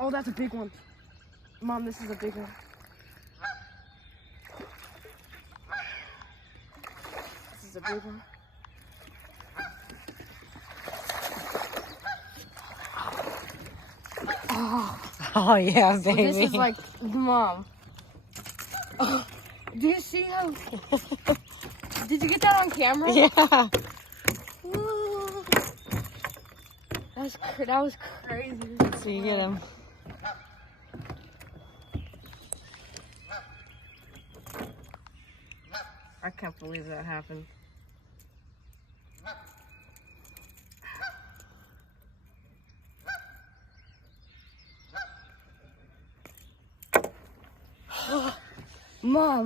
Oh, that's a big one. Mom, this is a big one. This is a big one. Oh yeah, baby. This is like, Mom. Oh, do you see how? Did you get that on camera? Yeah. Woo. That was crazy. So you get him. I can't believe that happened. Mom.